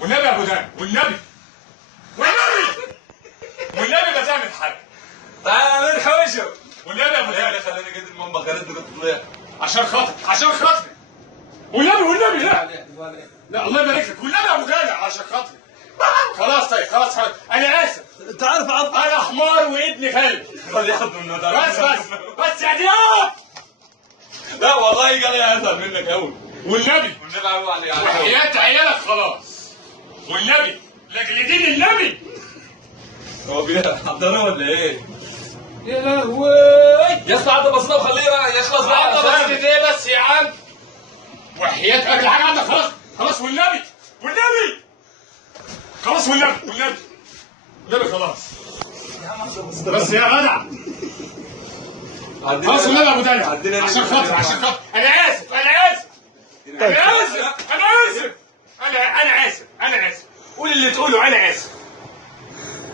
والنبي يا ابو دان، والنبي ما تعمل حاجه. تعالى من حوشه. والنبي يا ابو دان خلاني جيت الماما خالد بتطلع عشان خاطري والنبي لا الله يبارك لك، والنبي يا ابو دان عشان خاطري. خلاص طيب خلاص انا اسف. انت عارف انا حمار وابن كلب. خليه ياخد منه بس يا دياب. لا والله جاي ازعل منك قوي. والنبي قوي عليه وحياة عيالك خلاص. والنبي لاجل دين النبي. هو بيحضرها ولا ايه؟ يا لهوي يا اسطى عدى بسيطه وخليه بقى يخلص بقى. عدى بسيطة ايه بس يا عم؟ وحياة اكل حاجه عندك خلاص والنبي خلاص والنبي خلاص. بس يا جدع خلاص والنبي يا ابو داني عشان خاطر انا اسف قول اللي تقوله. انا اسف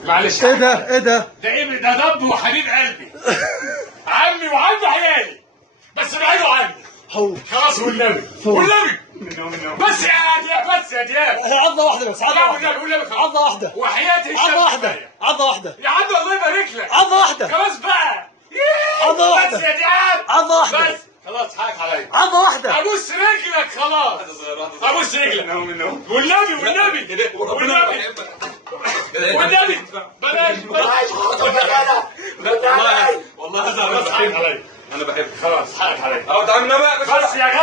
معلش. ايه ده؟ ده ضب وحبيب قلبي عمي وعم عيالي، بس بعيدوا عني. خلاص والنبي بس يا دياب عضة واحدة بس، والنبي خلاص. عضة واحدة، وحياتي عضة واحدة يا عم الله يبارك لك. عضة واحدة خلاص بقى. عضة واحدة بس يا دياب عضة واحدة بس خلاص حقك عليا. عضة واحدة. ابوس رجلك خلاص. ابوس رجلك والنبي بلاش والله هزعل. خلاص حقك عليا. خلاص حقك عليا. تعالى بقى بس يا جدع.